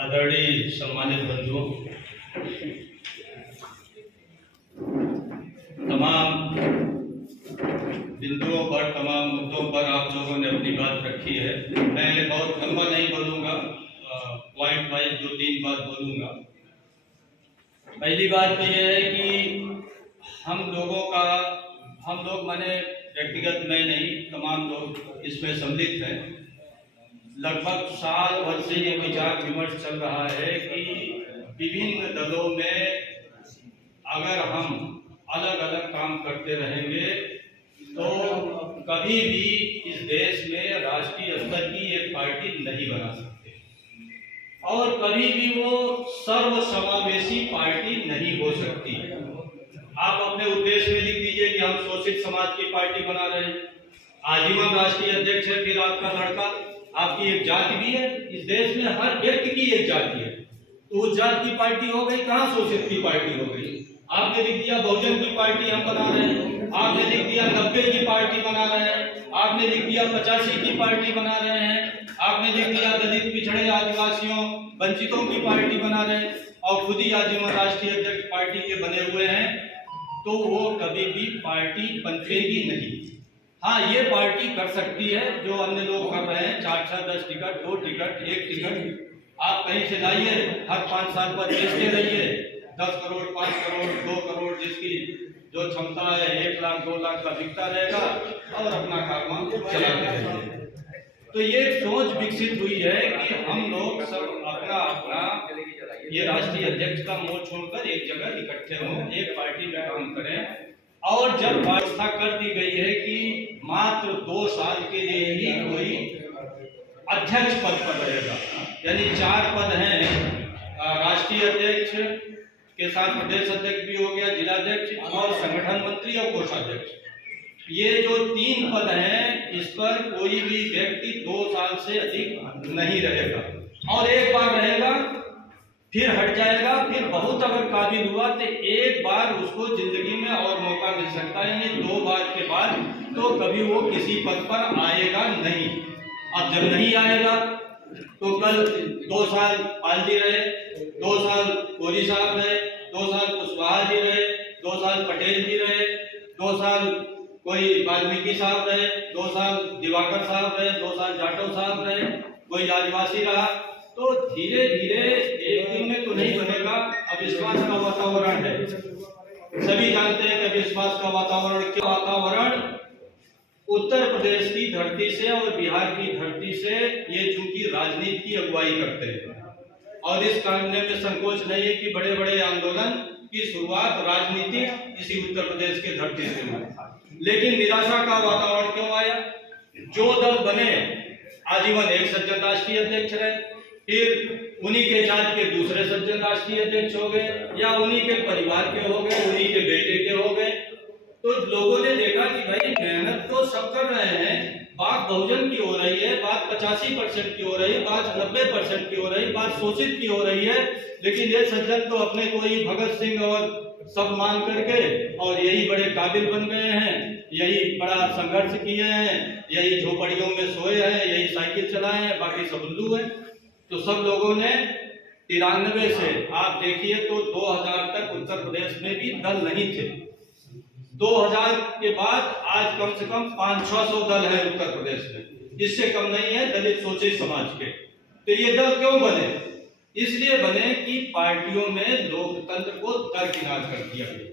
आदरणीय सम्मानित बंधुओं, तमाम बिंदुओं पर, तमाम मुद्दों पर आप लोगों ने अपनी बात रखी है। मैं बहुत लंबा नहीं बोलूँगा, पॉइंट वाइज 2-3 बात बोलूँगा। पहली बात तो ये है कि हम लोग माने व्यक्तिगत मैं नहीं, तमाम लोग इसमें सम्मिलित हैं। लगभग साल भर से ये विचार विमर्श चल रहा है कि विभिन्न दलों में अगर हम अलग अलग काम करते रहेंगे तो कभी भी इस देश में राष्ट्रीय स्तर की एक पार्टी नहीं बना सकते और कभी भी वो सर्वसमावेशी पार्टी नहीं हो सकती। आप अपने उद्देश्य में लिख दीजिए कि हम शोषित समाज की पार्टी बना रहे हैं। आजीवन राष्ट्रीय अध्यक्ष है, फिर आपका लड़का, आपकी एक जाति भी है। इस देश में हर व्यक्ति की एक जाति है, तो उस जाति की पार्टी हो गई, कहाँ शोषित की पार्टी हो गई। आपने लिख दिया बहुजन की पार्टी हम बना रहे हैं, आपने लिख दिया 90 की पार्टी बना रहे हैं, आपने लिख दिया 85 की पार्टी बना रहे हैं, आपने लिख दिया दलित, पिछड़े, आदिवासियों, वंचितों की पार्टी बना रहे हैं और खुद ही आजीवन राष्ट्रीय अध्यक्ष पार्टी के बने हुए हैं, तो वो कभी भी पार्टी बनेगी नहीं। हाँ, ये पार्टी कर सकती है जो अन्य लोग कर रहे हैं, 4-4, 10 टिकट, 2 टिकट, 1 टिकट आप कहीं से लाइए, हर 5 साल पर बेचते रहिए। 10 करोड़, 5 करोड़, 2 करोड़, जिसकी जो क्षमता है 1 लाख, 2 लाख का बिकता रहेगा और अपना काम चलाते रहेंगे। तो ये सोच विकसित हुई है कि हम लोग सब अपना ये राष्ट्रीय अध्यक्ष का मोह छोड़कर एक जगह इकट्ठे हों, एक पार्टी में काम करें। और जब व्यवस्था कर दी गई है कि मात्र 2 साल के लिए ही कोई अध्यक्ष पद पर रहेगा, यानी 4 पद हैं, राष्ट्रीय अध्यक्ष के साथ प्रदेश अध्यक्ष भी हो गया, जिलाध्यक्ष और संगठन मंत्री और कोषाध्यक्ष। ये जो 3 पद हैं, इस पर कोई भी व्यक्ति 2 साल से अधिक नहीं रहेगा और एक बार रहेगा फिर हट जाएगा। फिर बहुत अगर काबिल हुआ तो एक बार उसको जिंदगी में और मौका मिल सकता है, यानी 2 बार के बाद तो कभी वो किसी पद पर आएगा नहीं। अब जब नहीं आएगा तो कल 2 साल पाल जी रहे, 2 साल कोरी साहब रहे, 2 साल कुशवाहा जी रहे, 2 साल पटेल जी रहे, 2 साल कोई वाल्मीकि साहब रहे, 2 साल दिवाकर साहब रहे, 2 साल जाटव साहब रहे, कोई आदिवासी रहा। तो धीरे धीरे एक दिन में तो नहीं बनेगा। अविश्वास का वातावरण है, सभी जानते हैं कि अविश्वास का वातावरण क्या वातावरण उत्तर प्रदेश की धरती से और बिहार की धरती से ये चूंकि राजनीति की अगुवाई करते हैं और इस करने में संकोच नहीं है कि बड़े बड़े आंदोलन की शुरुआत राजनीतिक इसी उत्तर प्रदेश के धरती से हुई। लेकिन निराशा का वातावरण क्यों आया? जो दल बने आजीवन एक सज्जन राष्ट्रीय अध्यक्ष रहे, फिर उन्हीं के जात के दूसरे सज्जन राष्ट्रीय अध्यक्ष हो गए या उन्हीं के परिवार के हो गए, उन्हीं के बेटे के हो गए। तो लोगों ने देखा कि भाई मेहनत तो सब कर रहे हैं, बात बहुजन की हो रही है, बात 85% की हो रही है, बात 90% की हो रही है, बात शोषित की हो रही है, लेकिन ये सज्जन तो अपने को ही भगत सिंह और सब मान करके और यही बड़े काबिल बन गए हैं, यही बड़ा संघर्ष किए हैं, यही झोपड़ियों में सोए हैं, यही साइकिल चलाए हैं, बाकी सब उल्लू है। तो सब लोगों ने 93 से आप देखिए तो 2000 तक उत्तर प्रदेश में भी दल नहीं थे। 2000 के बाद आज कम से कम 500-600 दल है उत्तर प्रदेश में, इससे कम नहीं है दलित शोषित समाज के। तो ये दल क्यों बने? इसलिए बने कि पार्टियों में लोकतंत्र को दरकिनार कर दिया गया।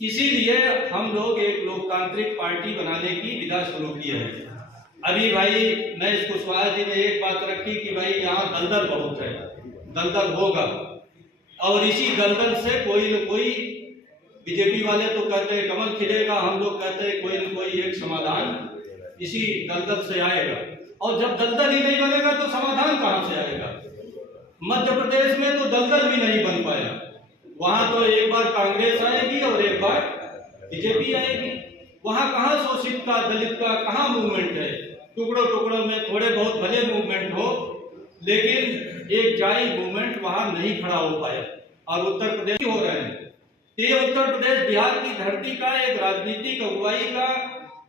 इसीलिए हम लोग एक लोकतांत्रिक पार्टी बनाने की विधा शुरू की है। अभी भाई मैं इस कुशवाहा जी ने एक बात रखी कि भाई यहाँ दलदल बहुत है, दलदल होगा और इसी दलदल से कोई न कोई, बीजेपी वाले तो कहते हैं कमल खिलेगा, हम लोग कहते हैं कोई न कोई एक समाधान इसी दलदल से आएगा। और जब दलदल ही नहीं बनेगा तो समाधान कहाँ से आएगा? मध्य प्रदेश में तो दलदल भी नहीं बन पाया, वहां तो एक बार कांग्रेस आएगी और एक बार बीजेपी आएगी। वहां कहाँ शोषित का, दलित का कहाँ मूवमेंट है? टुकड़ों टुकड़ों में थोड़े बहुत भले मूवमेंट हो, लेकिन एक जाई मूवमेंट वहां नहीं खड़ा हो पाया और उत्तर प्रदेश हो रहे हैं। ये उत्तर प्रदेश बिहार की धरती का एक राजनीतिक अगुवाई का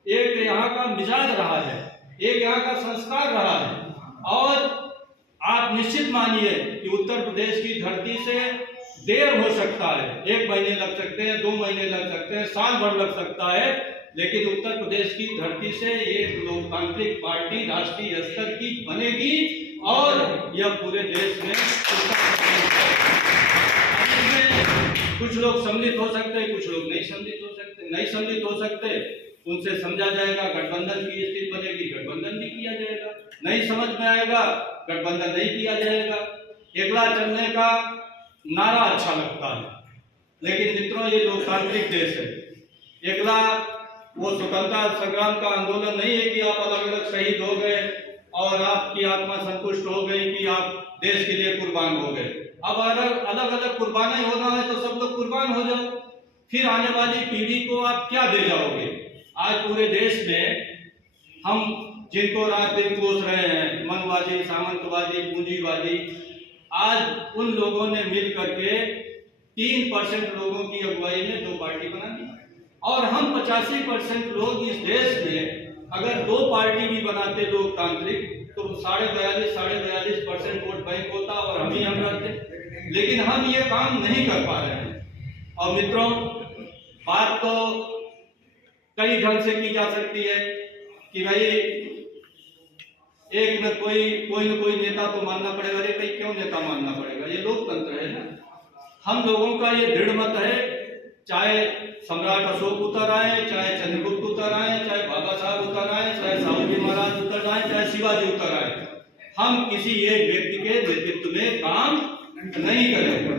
एक यहाँ का मिजाज रहा है, एक यहाँ का संस्कार रहा है। और आप निश्चित मानिए कि उत्तर प्रदेश की धरती से देर हो सकता है, 1 महीने लग सकते हैं, 2 महीने लग सकते हैं, साल भर लग सकता है, लेकिन उत्तर प्रदेश की धरती से एक लोकतांत्रिक पार्टी राष्ट्रीय स्तर की बनेगी और यह पूरे देश में कुछ लोग सम्मिलित हो सकते हैं, कुछ लोग नहीं सम्मिलित हो सकते, नहीं सम्मिलित हो सकते उनसे समझा जाएगा, गठबंधन की स्थिति बनेगी, गठबंधन भी किया जाएगा, नहीं समझ में आएगा गठबंधन नहीं किया जाएगा। एकला चलने का नारा अच्छा लगता है, लेकिन मित्रों ये लोकतांत्रिक देश है। एकला वो स्वतंत्रता संग्राम का आंदोलन नहीं है कि आप अलग अलग शहीद हो गए और आपकी आत्मा संतुष्ट हो गई कि आप देश के लिए कुर्बान हो गए। अब अलग अलग कुर्बानी होना है तो सब लोग कुर्बान हो जाओ, फिर आने वाली पीढ़ी को आप क्या दे जाओगे। आज पूरे देश में हम जिनको रात दिन कोस रहे हैं, मनवादी, सामंतवादी, पूंजीवादी, आज उन लोगों ने मिल करके 3% लोगों की अगुवाई में 2 पार्टी बना दी और हम 85% लोग इस देश में अगर 2 पार्टी भी बनाते लोकतांत्रिक तो 42.5% वोट बैंक होता और हम रहते, लेकिन हम ये काम नहीं कर पा रहे हैं। और मित्रों बात तो कई ढंग से की जा सकती है कि भाई एक न कोई नेता तो मानना पड़ेगा। अरे भाई क्यों नेता मानना पड़ेगा, ये लोकतंत्र है ना। हम लोगों का ये दृढ़ मत है, चाहे सम्राट अशोक उतर आए, चाहे चंद्रगुप्त उतर आए, चाहे बाबा साहब उतर आए, चाहे साहूजी महाराज उतर आए, चाहे शिवाजी उतर आए, हम किसी एक व्यक्ति के नेतृत्व में काम नहीं करेंगे।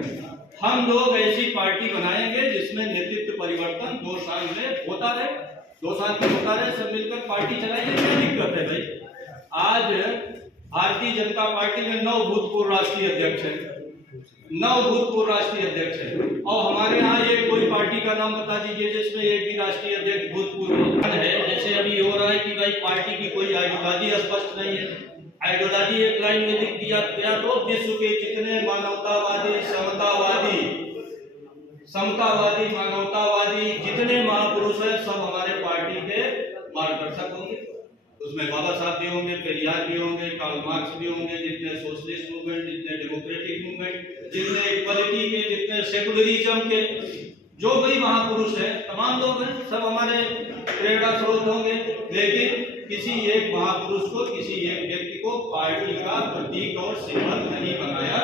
हम लोग ऐसी पार्टी बनाएंगे जिसमें नेतृत्व परिवर्तन 2 साल में होता रहे, 2 साल में होता रहे, सब मिलकर पार्टी चलाएंगे। क्या दिक्कत है भाई। आज भारतीय जनता पार्टी में 9 भूतपूर्व राष्ट्रीय अध्यक्ष है, 9 भूतपूर्व राष्ट्रीय अध्यक्ष है। और हमारे यहाँ ये कोई पार्टी का नाम बता दीजिए जिसमें एक भी राष्ट्रीय अध्यक्ष भूतपूर्व है। जैसे अभी हो रहा है कि भाई पार्टी की कोई आइडियोलॉजी स्पष्ट नहीं है। आइडियोलॉजी एक लाइन में लिख दिया गया तो विश्व के जितने मानवतावादी, समतावादी, मानवतावादी जितने महापुरुष हैं सब हमारे पार्टी के मार्गदर्शक होंगे। उसमें बाबा साहब भी होंगे, पेरियार भी होंगे, कार्ल मार्क्स भी होंगे, जितने सोशलिस्ट मूवमेंट, जितने डेमोक्रेटिक मूवमेंट, जितने इक्वालिटी के, जितने सेकुलरिज्म के जो भी महापुरुष हैं, तमाम लोग हैं, सब हमारे प्रेरणा स्रोत होंगे। लेकिन किसी एक महापुरुष को, किसी एक व्यक्ति को पार्टी का प्रतीक और सिंबल नहीं बनाया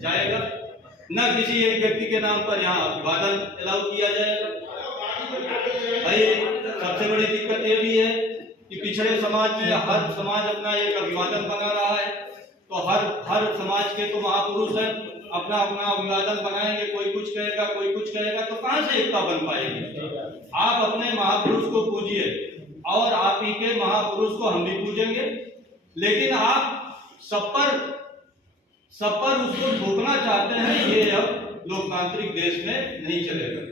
जाएगा, न किसी एक व्यक्ति के नाम पर यहाँ अभिवादन अलाउ किया जाएगा। भाई सबसे बड़ी दिक्कत ये भी है कि पिछड़े समाज में हर समाज अपना एक अभिवादन बना रहा है, तो हर समाज के तो महापुरुष हैं, अपना अभिवादन बनाएंगे, कोई कुछ कहेगा, कोई कुछ कहेगा, तो कहां से एकता बन पाएगी। आप अपने महापुरुष को पूजिए और आप ही के महापुरुष को हम भी पूजेंगे, लेकिन आप सब पर उसको थोपना चाहते हैं, ये अब लोकतांत्रिक देश में नहीं चलेगा।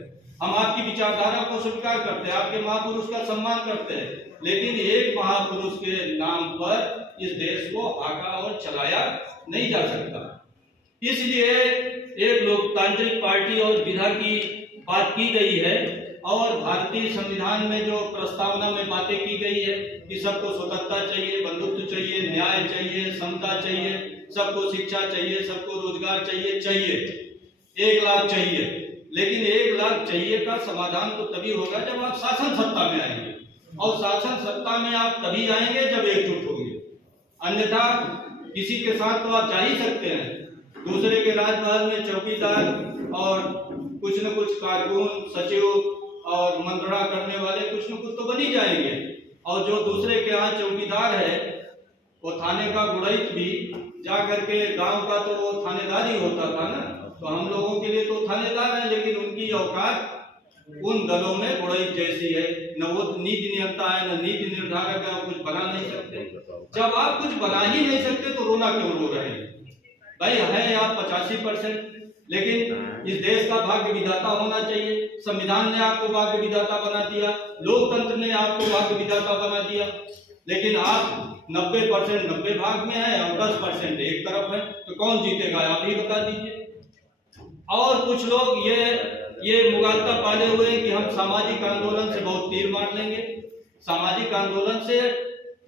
हम आपकी विचारधारा को स्वीकार करते हैं, आपके महापुरुष का सम्मान करते हैं, लेकिन एक महापुरुष के नाम पर इस देश को आका और चलाया नहीं जा सकता। इसलिए एक लोकतांत्रिक पार्टी और विधा की बात की गई है और भारतीय संविधान में जो प्रस्तावना में बातें की गई है कि सबको स्वतंत्रता चाहिए, बंधुत्व चाहिए, न्याय चाहिए, समता चाहिए, सबको शिक्षा चाहिए, सबको रोजगार चाहिए, 1 लाख चाहिए। लेकिन 1 लाख चाहिए का समाधान तो तभी होगा जब आप शासन सत्ता में आएंगे, और शासन सत्ता में आप तभी आएंगे जब एकजुट होंगे। अन्यथा किसी के साथ तो आप जा ही सकते हैं, दूसरे के राजमहल में चौकीदार और कुछ न कुछ कारकुन, सचिव और मंत्रणा करने वाले कुछ न कुछ तो बन ही जाएंगे, और जो दूसरे के यहाँ चौकीदार है वो थाने का गुड़ैत भी जा करके गांव का तो वो थानेदार ही होता था ना। तो हम लोगों के लिए तो थानेदार है, लेकिन उनकी औकात उन दलों में गुड़ैत जैसी है, न वो नीति नियंता है, न नीति निर्धारक है, कुछ बना नहीं सकते। जब आप कुछ बना ही नहीं सकते तो रोना क्यों रो रहे हैं भाई। है आप 85%, लेकिन इस देश का भाग्य विधाता होना चाहिए। संविधान ने आपको भाग्य विधाता बना दिया, लोकतंत्र ने आपको भाग्य विधाता बना दिया, लेकिन आप 90% 90 भाग में है और 10% एक तरफ है, तो कौन जीतेगा आप ही बता दीजिए। और कुछ लोग ये मुगालता पाले हुए हैं कि हम सामाजिक आंदोलन से बहुत तीर मार लेंगे। सामाजिक आंदोलन से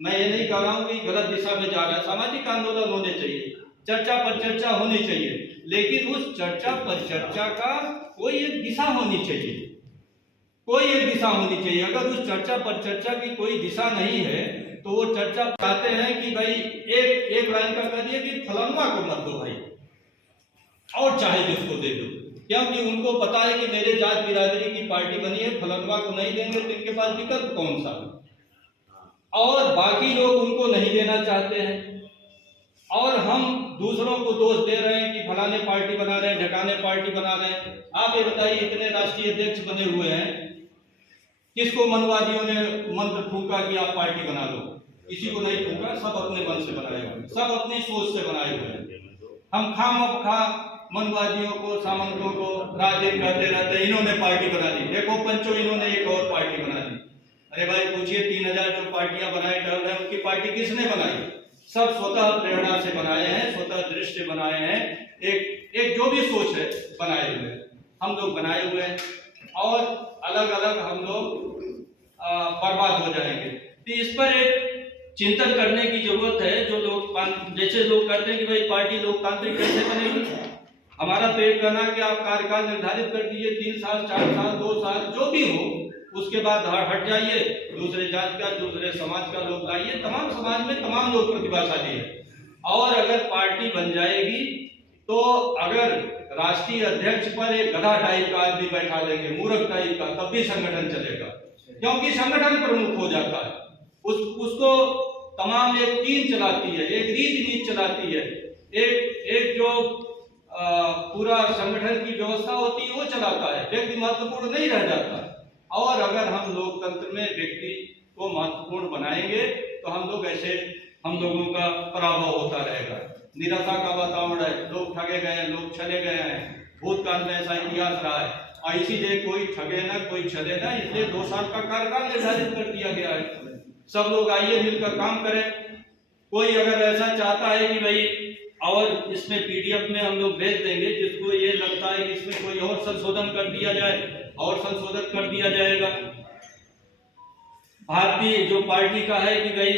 मैं ये नहीं कह रहा हूँ कि गलत दिशा में जा रहा है, सामाजिक आंदोलन होने चाहिए, चर्चा पर चर्चा होनी चाहिए, लेकिन उस चर्चा पर चर्चा का कोई एक दिशा होनी चाहिए, कोई एक दिशा होनी चाहिए। अगर उस चर्चा पर चर्चा की कोई दिशा नहीं है तो वो चर्चा चाहते हैं कि भाई एक लाइन का कह दिया कि फलाना को मत दो भाई, और चाहे जिसको दे दो, क्योंकि उनको पता है कि मेरे जात बिरादरी की पार्टी बनी है, फलाना को नहीं देंगे तो इनके पास विकल्प कौन सा है, और बाकी लोग उनको नहीं देना चाहते हैं। और हम दूसरों को दोष दे रहे हैं कि फलाने पार्टी बना रहे हैं, ढकाने पार्टी बना रहे हैं। आप ये बताइए, इतने राष्ट्रीय अध्यक्ष बने हुए हैं, किसको मनवादियों ने मंत्र फूंका कि आप पार्टी बना लो? किसी को नहीं फूंका, सब अपने मन से बनाए हुए, सब अपनी सोच से बनाए हुए हैं। हम खामखा मनवादियों को, सामंतों को रात दिन कहते रहते हैं इन्होंने पार्टी बना दी, देखो पंचो इन्होंने एक और पार्टी बना दी। अरे भाई पूछिए, 3000 जो पार्टियां बनाए टहल रहे हैं, उनकी पार्टी किसने बनाई? सब स्वतः प्रेरणा से बनाए हैं, स्वतः दृष्टि से बनाए हैं, एक जो भी सोच है बनाए हुए हैं, हम लोग बनाए हुए हैं, और अलग अलग हम लोग बर्बाद हो जाएंगे। तो इस पर एक चिंतन करने की जरूरत है। जो लोग जैसे लोग कहते हैं कि भाई पार्टी लोकतांत्रिक कैसे बनेगी, हमारा तो एक कहना है कि आप कार्यकाल निर्धारित कर दीजिए, 3 साल 4 साल 2 साल जो भी हो, उसके बाद हट जाइए, दूसरे जात का दूसरे समाज का लोग लाइए। तमाम समाज में तमाम लोग प्रतिभाशाली है, और अगर पार्टी बन जाएगी तो अगर राष्ट्रीय अध्यक्ष पर एक गधा टाइप का आदमी बैठा देंगे, मूर्ख टाइप का, तब भी संगठन चलेगा, क्योंकि संगठन प्रमुख हो जाता है। उसको तमाम एक टीम चलाती है, एक रीति नीति चलाती है, एक जो पूरा संगठन की व्यवस्था होती है वो चलाता है, व्यक्ति महत्वपूर्ण नहीं रह जाता। और अगर हम लोकतंत्र में व्यक्ति को महत्वपूर्ण बनाएंगे तो हम लोगों का पराभव होता रहेगा। निराशा का वातावरण है, लोग ठगे गए हैं, लोग चले गए हैं, भूतकाल में ऐसा इतिहास रहा है, और इसीलिए कोई ठगे ना कोई चले ना, इसलिए 2 साल का कार्यकाल निर्धारित कर दिया गया है। सब लोग आइए मिलकर काम करें। कोई अगर ऐसा चाहता है कि भाई, और इसमें पीडीएफ में हम लोग भेज देंगे, जिसको ये लगता है कि इसमें कोई और संशोधन कर दिया जाए, और संशोधन कर दिया जाएगा। भारतीय जो पार्टी का है कि भाई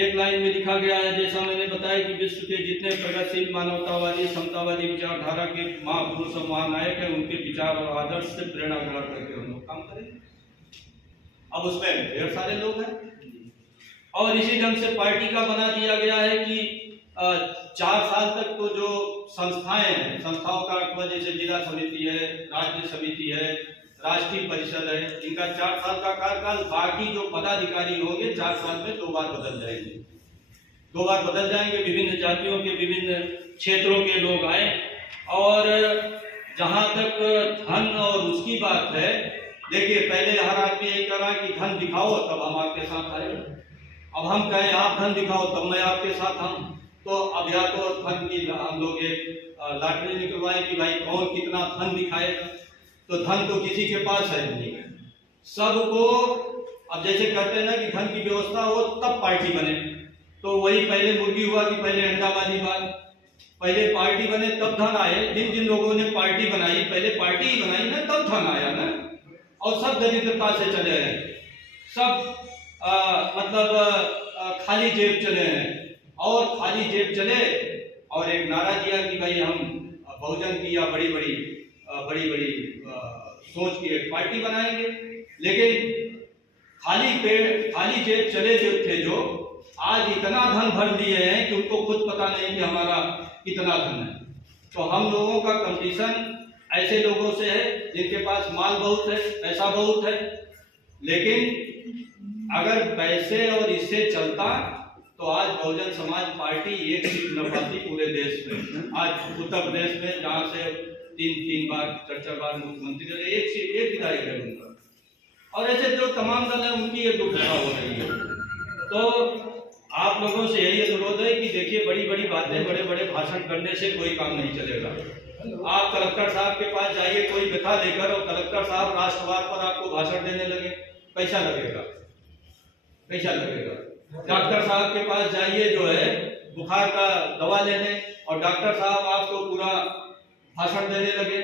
एक लाइन में लिखा गया है, जैसा मैंने बताया कि विश्व के जितने प्रगतिशील मानवतावादी समतावादी विचारधारा के महापुरुष और महानायक है, उनके विचार और आदर्श से प्रेरणा ग्रहण करके हम लोग काम करेंगे। अब उसमें ढेर सारे लोग हैं, और इसी ढंग से पार्टी का बना दिया गया है कि 4 साल तक तो जो संस्थाएं हैं, संस्थाओं का अथवा जैसे जिला समिति है, राज्य समिति है, राष्ट्रीय परिषद है, इनका 4 साल का कार्यकाल। बाकी जो पदाधिकारी होंगे 4 साल में 2 बार बदल जाएंगे, 2 बार बदल जाएंगे। विभिन्न जातियों के विभिन्न क्षेत्रों के लोग आए। और जहां तक धन और उसकी बात है, देखिए पहले हर आदमी यही कह रहा है कि धन दिखाओ तब हम आपके साथ आएंगे। अब हम कहें आप धन दिखाओ तब मैं आपके साथ आऊं, तो अब या तो धन की हम लोग एक लॉटरी निकलवाएं कि भाई कौन कितना धन दिखाएगा। तो धन तो किसी के पास है नहीं, सबको अब जैसे कहते हैं ना कि धन की व्यवस्था हो तब पार्टी बने, तो वही पहले मुर्गी हुआ कि पहले अंडा वाली बात। पहले पार्टी बने तब धन आए। जिन जिन लोगों ने पार्टी बनाई, पहले पार्टी ही बनाई ना, तब धन आया ना, और सब दरिद्रता से चले हैं, सब खाली जेब चले हैं। और खाली जेब चले और एक नारा दिया कि भाई हम बहुजन की या बड़ी बड़ी सोच की एक पार्टी बनाएंगे। लेकिन खाली जेब चले जो थे, जो आज इतना धन भर दिए हैं कि उनको खुद पता नहीं कि हमारा कितना धन है। तो हम लोगों का कंपटीशन ऐसे लोगों से है जिनके पास माल बहुत है, पैसा बहुत है। लेकिन अगर पैसे और इससे चलता तो आज बहुजन समाज पार्टी एक सीट न पाती पूरे देश में। आज उत्तर प्रदेश में जहाँ से 3 बार 4 बार मुख्यमंत्री रहे, एक विधायक है उनका, और ऐसे जो तमाम दल है उनकी एक दुर्दशा हो रही है। तो आप लोगों से यही अनुरोध है कि देखिए, बड़ी बड़ी बातें, बड़े बड़े भाषण करने से कोई काम नहीं चलेगा। आप कलेक्टर साहब के पास जाइए कोई व्यथा लेकर, और कलेक्टर साहब राष्ट्रवाद पर आपको भाषण देने लगे, पैसा लगेगा। डॉक्टर साहब के पास जाइए जो है बुखार का दवा लेने, और डॉक्टर साहब आपको पूरा भाषण देने लगे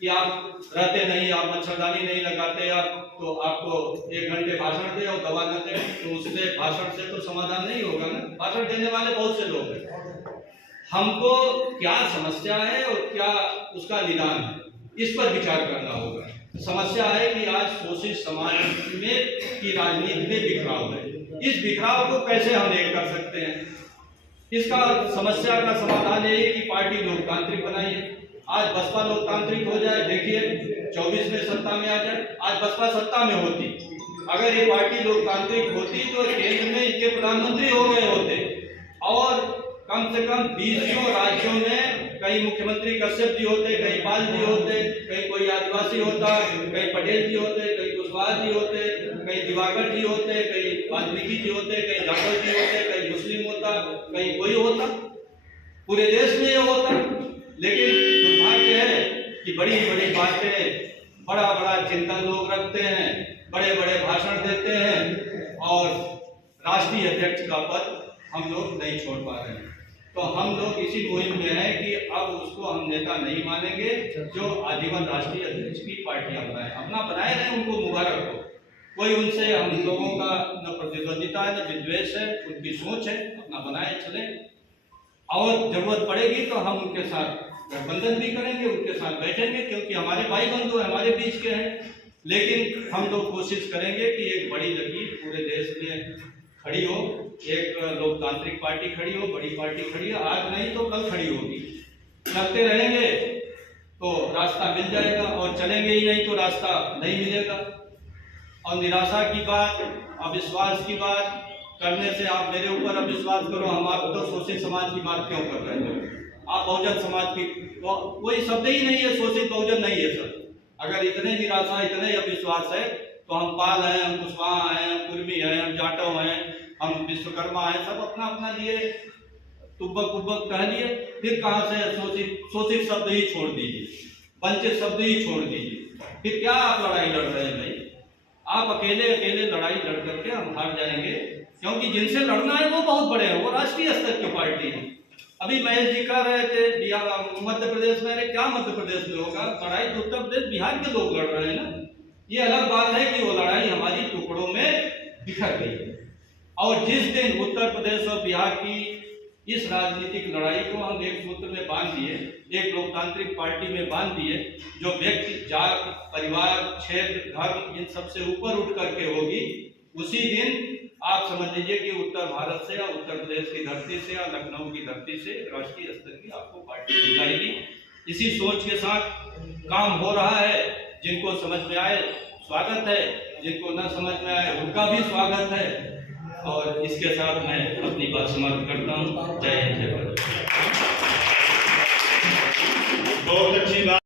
कि आप रहते नहीं, आप मच्छरदानी नहीं लगाते, आप तो आपको 1 घंटे भाषण दे और दवा न दे, तो उससे भाषण से तो समाधान नहीं होगा ना। भाषण देने वाले बहुत से लोग हैं, हमको क्या समस्या है और क्या उसका निदान है, इस पर विचार करना होगा। समस्या है कि आज शोषित समाज में की राजनीति में बिखराव है। इस बिखराव को कैसे हम एक कर सकते हैं? इसका समस्या का समाधान यही कि पार्टी लोकतांत्रिक बनाइए। आज बसपा लोकतांत्रिक हो जाए, देखिए 24 में सत्ता में आ जाए। आज बसपा सत्ता में होती, अगर ये पार्टी लोकतांत्रिक होती तो केंद्र में इनके प्रधानमंत्री हो गए होते, और कम से कम 20 राज्यों में कई मुख्यमंत्री कश्यप जी होते, कहीं पाल जी होते, कहीं कोई आदिवासी होता, कहीं पटेल जी होते, कहीं कुशवाहा जी होते, कहीं दिवाकर जी होते, कहीं वाल्मीकि जी होते, कहीं जाटव जी होते, कहीं मुस्लिम होता, कहीं कोई होता, पूरे देश में ये होता। लेकिन दुर्भाग्य है कि बड़ी बड़ी बातें, बड़ा बड़ा चिंतन लोग रखते हैं, बड़े बड़े भाषण देते हैं, और राष्ट्रीय अध्यक्ष का पद हम लोग नहीं छोड़ पा रहे हैं। तो हम लोग इसी मुहिम में हैं कि अब उसको हम नेता नहीं मानेंगे जो आजीवन राष्ट्रीय अध्यक्ष की पार्टियां बनाए, अपना बनाए रहे, उनको मुबारक हो। कोई उनसे हम लोगों का न प्रतिद्वंदिता है न विद्वेष है, उनकी सोच है, अपना बनाए चले, और जरूरत पड़ेगी तो हम उनके साथ गठबंधन भी करेंगे, उनके साथ बैठेंगे, क्योंकि हमारे भाई बंधु हमारे बीच के हैं। लेकिन हम लोग कोशिश करेंगे कि एक बड़ी लकीर पूरे देश में खड़ी हो, एक लोकतांत्रिक पार्टी खड़ी हो, बड़ी पार्टी खड़ी हो। आज नहीं तो कल खड़ी होगी। चलते रहेंगे तो रास्ता मिल जाएगा, और चलेंगे ही नहीं तो रास्ता नहीं मिलेगा। और निराशा की बात, अविश्वास की बात करने से आप मेरे ऊपर अविश्वास करो, हम आप तो शोषित समाज की बात क्यों कर रहे हैं? आप बहुजन समाज की, तो कोई शब्द ही नहीं है, शोषित बहुजन नहीं है सर। अगर इतने निराशा, इतने अविश्वास है तो हम पाल हैं, हम कुशवाहा हैं, हम कुर्मी हैं, हम जाटव हैं, हम विश्वकर्मा हैं, सब अपना अपना लिए तुब्बक उब्बक कह लिए। फिर कहाँ से शोषित शब्द ही छोड़ दीजिए, वंचित शब्द ही छोड़ दीजिए, फिर क्या आप लड़ाई लड़ रहे हैं भाई? आप अकेले अकेले लड़ाई लड़ करके हम हार जाएंगे, क्योंकि जिनसे लड़ना है वो बहुत बड़े हैं, वो राष्ट्रीय स्तर की पार्टी है। अभी महेश जी कह रहे थे बिहार मध्य प्रदेश में, अरे क्या मध्य प्रदेश में होगा लड़ाई? तो उत्तर प्रदेश बिहार के लोग लड़ रहे हैं ना। ये अलग बात है कि वो लड़ाई हमारी टुकड़ों में बिखर गई है, और जिस दिन उत्तर प्रदेश और बिहार की इस राजनीतिक लड़ाई को हम एक सूत्र में बांध दिए, एक लोकतांत्रिक पार्टी में बांध दिए, जो व्यक्ति, जात, परिवार, क्षेत्र, धर्म इन सबसे ऊपर उठ करके होगी, उसी दिन आप समझ लीजिए कि उत्तर भारत से या उत्तर प्रदेश की धरती से या लखनऊ की धरती से राष्ट्रीय स्तर की आपको पार्टी मिल जाएगी। इसी सोच के साथ काम हो रहा है। जिनको समझ में आए स्वागत है, जिनको न समझ में आए उनका भी स्वागत है। और इसके साथ मैं अपनी बात समाप्त करता हूँ। जय हिंद, जय भारत। बहुत अच्छी बात।